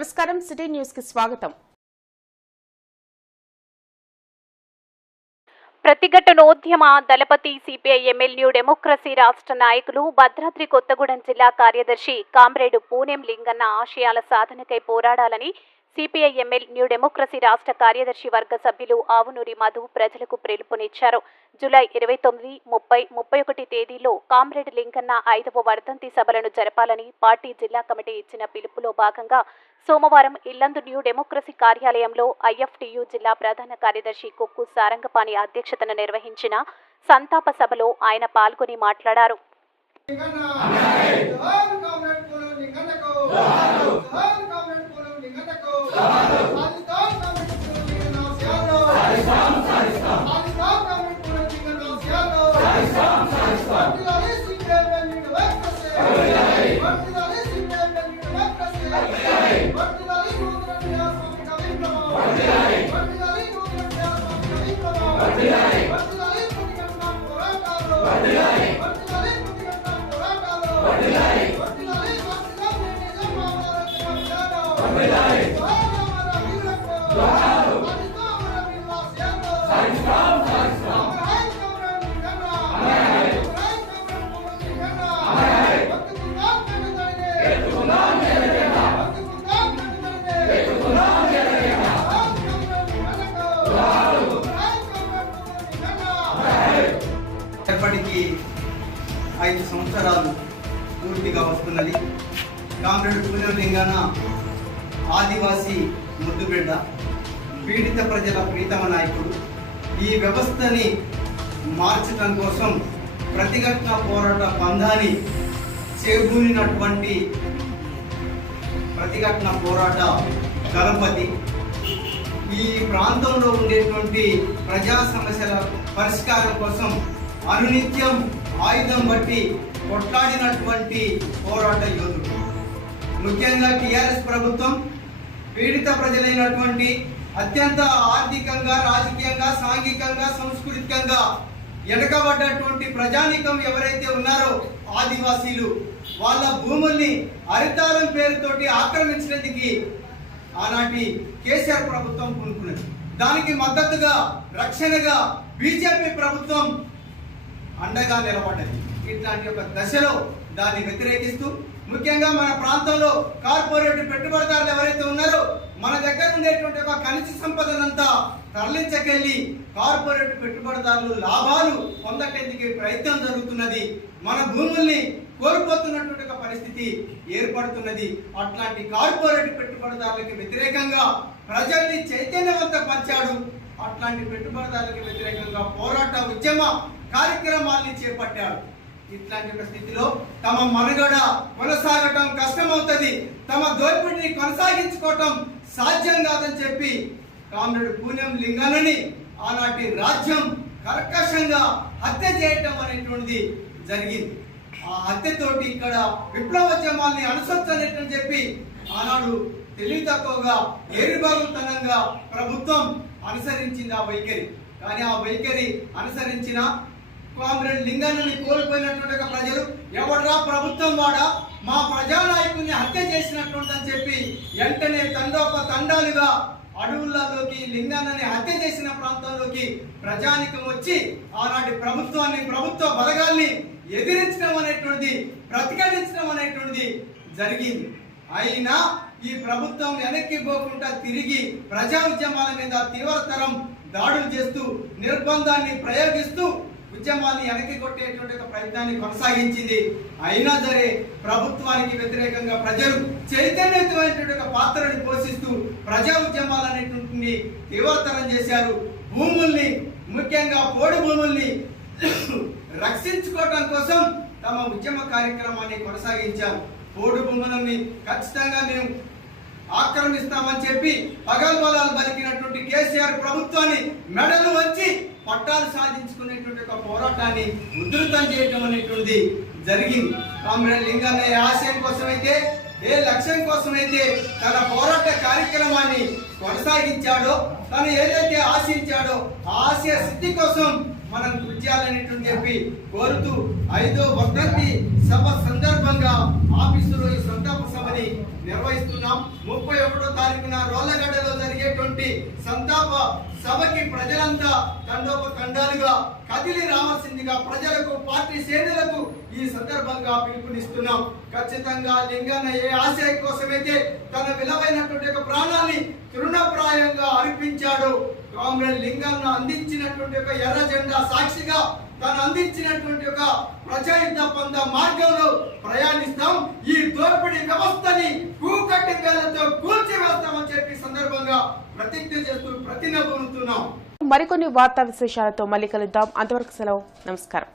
నమస్కారం సిటీ న్యూస్కి స్వాగతం ప్రతిఘటనోద్యమ దళపతి సిపిఐ ఎమ్మెల్యూ డెమోక్రసీ రాష్ట్ర నాయకులు భద్రాద్రి కొత్తగూడెం జిల్లా కార్యదర్శి కామ్రేడు పూనెం లింగన్న ఆశయాల సాధనకై పోరాడాలని సిపిఐ న్యూ డెమోక్రసీ రాష్ట్ర కార్యదర్శి వర్గ సభ్యులు ఆవునూరి మధు ప్రజలకు పిలుపునిచ్చారు జూలై ఇరవై తొమ్మిది ముప్పై ముప్పై ఒకటి తేదీలో కామ్రేడ్ లింకన్న ఐదవ వర్ధంతి సభలను జరపాలని పార్టీ జిల్లా కమిటీ ఇచ్చిన పిలుపులో భాగంగా సోమవారం ఇల్లందు న్యూ డెమోక్రసీ కార్యాలయంలో ఐఎఫ్టియు జిల్లా ప్రధాన కార్యదర్శి కొక్కు సారంగపాణి అధ్యక్షతన నిర్వహించిన సంతాప సభలో ఆయన పాల్గొని మాట్లాడారు ఎప్పటికీ ఐదు సంవత్సరాలు పూర్తిగా వస్తున్నది. కామ్రేడ్ పూజల లింగాన ఆదివాసీ ముద్దుబిడ్డ పీడిత ప్రజల ప్రీతమ నాయకుడు. ఈ వ్యవస్థని మార్చడం కోసం ప్రతిఘటన పోరాట పంధాన్ని చేకూరినటువంటి ప్రతిఘటన పోరాట దళపతి. ఈ ప్రాంతంలో ఉండేటువంటి ప్రజా సమస్యల పరిష్కారం కోసం అనునిత్యం ఆయుధం బట్టి కొట్లాడినటువంటి పోరాట యోధుడు. ముఖ్యంగా టీఆర్ఎస్ ప్రభుత్వం పీడిత ప్రజలైనటువంటి అత్యంత ఆర్థికంగా రాజకీయంగా సాంఘికంగా సాంస్కృతికంగా ఎడకబడ్డటువంటి ప్రజానికం ఎవరైతే ఉన్నారో ఆదివాసీలు వాళ్ళ భూముల్ని హరితారం పేరుతోటి ఆక్రమించడానికి ఆనాటి కేసీఆర్ ప్రభుత్వం పూనుకున్నది. దానికి మద్దతుగా రక్షణగా బీజేపీ ప్రభుత్వం అండగా నిలబడ్డది. ఇట్లాంటి ఒక దశలో దాన్ని వ్యతిరేకిస్తూ ముఖ్యంగా మన ప్రాంతంలో కార్పొరేట్ పెట్టుబడిదారులు ఎవరైతే ఉన్నారో మన దగ్గర ఉండేటువంటి ఒక ఖనిజ సంపదనంతా తరలించకెళ్ళి కార్పొరేట్ పెట్టుబడిదారులు లాభాలు పొందటేందుకు ప్రయత్నం జరుగుతున్నది. మన భూముల్ని కోల్పోతున్నటువంటి ఒక పరిస్థితి ఏర్పడుతున్నది. అట్లాంటి కార్పొరేట్ పెట్టుబడిదారులకు వ్యతిరేకంగా ప్రజల్ని చైతన్యవంతపరిచాడు. అట్లాంటి పెట్టుబడిదారులకు వ్యతిరేకంగా పోరాట ఉద్యమ కార్యక్రమాల్ని చేపట్టాడు. ఇట్లాంటి ఒక స్థితిలో తమ మనుగడ కొనసాగటం కష్టమవుతుంది. తమ దోపిడిని కొనసాగించుకోవటం సాధ్యం కాదని చెప్పి కామ్రేడ్ పూణ్యం లింగాలని ఆనాటి రాజ్యం కర్కశంగా హత్య చేయటం అనేటువంటిది జరిగింది. ఆ హత్యతోటి ఇక్కడ విప్లవోద్యమాల్ని అనుసరించలేటని చెప్పి ఆనాడు తెలివి తక్కువగా ఏరుబాగుతనంగా ప్రభుత్వం అనుసరించింది ఆ వైఖరి. కానీ ఆ వైఖరి అనుసరించిన కామ్రేడ్ లింగాన్ని కోల్పోయినటువంటి ప్రజలు ఎవడరా ప్రభుత్వం వాడా? మా ప్రజానాయకుల్ని హత్య చేసినటువంటి అని చెప్పి వెంటనే తండోప తండాలుగా అడవులలోకి లింగాన్ని హత్య చేసిన ప్రాంతంలోకి ప్రజానికం వచ్చి ఆనాటి ప్రభుత్వాన్ని ప్రభుత్వ బలగాల్ని ఎదిరించడం అనేటువంటిది ప్రతిఘటించడం అనేటువంటిది జరిగింది. అయినా ఈ ప్రభుత్వం వెనక్కి పోకుండా తిరిగి ప్రజా ఉద్యమాల మీద తీవ్రతరం దాడులు చేస్తూ నిర్బంధాన్ని ప్రయోగిస్తూ ఉద్యమాన్ని వెనక్కి కొట్టేటువంటి ఒక ప్రయత్నాన్ని కొనసాగించింది. అయినా సరే ప్రభుత్వానికి వ్యతిరేకంగా ప్రజలు చైతన్యతమైనటువంటి ఒక పాత్రని పోషిస్తూ ప్రజా ఉద్యమాలు అనేటువంటిని తీవ్రతరం చేశారు. భూముల్ని ముఖ్యంగా పోడు భూముల్ని రక్షించుకోవటం కోసం తమ ఉద్యమ కార్యక్రమాన్ని కొనసాగించారు. పోడు భూములని ఖచ్చితంగా మేము ఆక్రమిస్తామని చెప్పి పగల్బలాలు బలికినటువంటి గారి ప్రభుత్వాన్ని మెడలు వచ్చి పట్టాలు సాధించుకునేటువంటి ఒక పోరాటాన్ని ఉధృతం చేయడం అనేటువంటిది జరిగింది. కామ్రేడ్ లింగన్నయ్య ఆశయం కోసమైతే ఏ లక్ష్యం కోసమైతే తన పోరాట కార్యక్రమాన్ని కొనసాగించాడో తను ఏదైతే ఆశించాడో ఆశయ సిద్ధి కోసం మనం కృషి చేయాలనేటువంటి చెప్పి కోరుతూ ఐదో వర్ధంతి సభ సందర్భంగా ఆఫీసులో ఈ సంతాప సభని నిర్వహిస్తున్నాం. ముప్పై ఒకటో తారీఖున రోలగడ్డలో జరిగేటువంటి సంతాప సభకి ప్రజలంతా తండోపతండాలుగా కదిలి రావాల్సిందిగా ప్రజలకు పార్టీ శ్రేణులకు ఈ సందర్భంగా పిలుపునిస్తున్నాం. ఖచ్చితంగా లింగన్న ఏ ఆశయ కోసమైతే తన విలువైనటువంటి ఒక ప్రాణాన్ని తృణప్రాయంగా అర్పించాడు. కామ్రేడ్ లింగన్న అందించినటువంటి ఒక ఎర్ర జెండా సాక్షిగా తను అందించినటువంటి ఒక ప్రజాయుద్ధ పొంద మార్గంలో ప్రయాణిస్తాం. ఈ దోపిడీ వ్యవస్థని కూకట్టి వేలతో కూల్చివేస్తామని చెప్పి సందర్భంగా ప్రతిజ్ఞ చేస్తూ ప్రతిజ్ఞ పొందుతున్నాం. మరికొన్ని వార్తా విశేషాలతో మళ్ళీ కలుద్దాం. అంతవరకు సెలవు. నమస్కారం.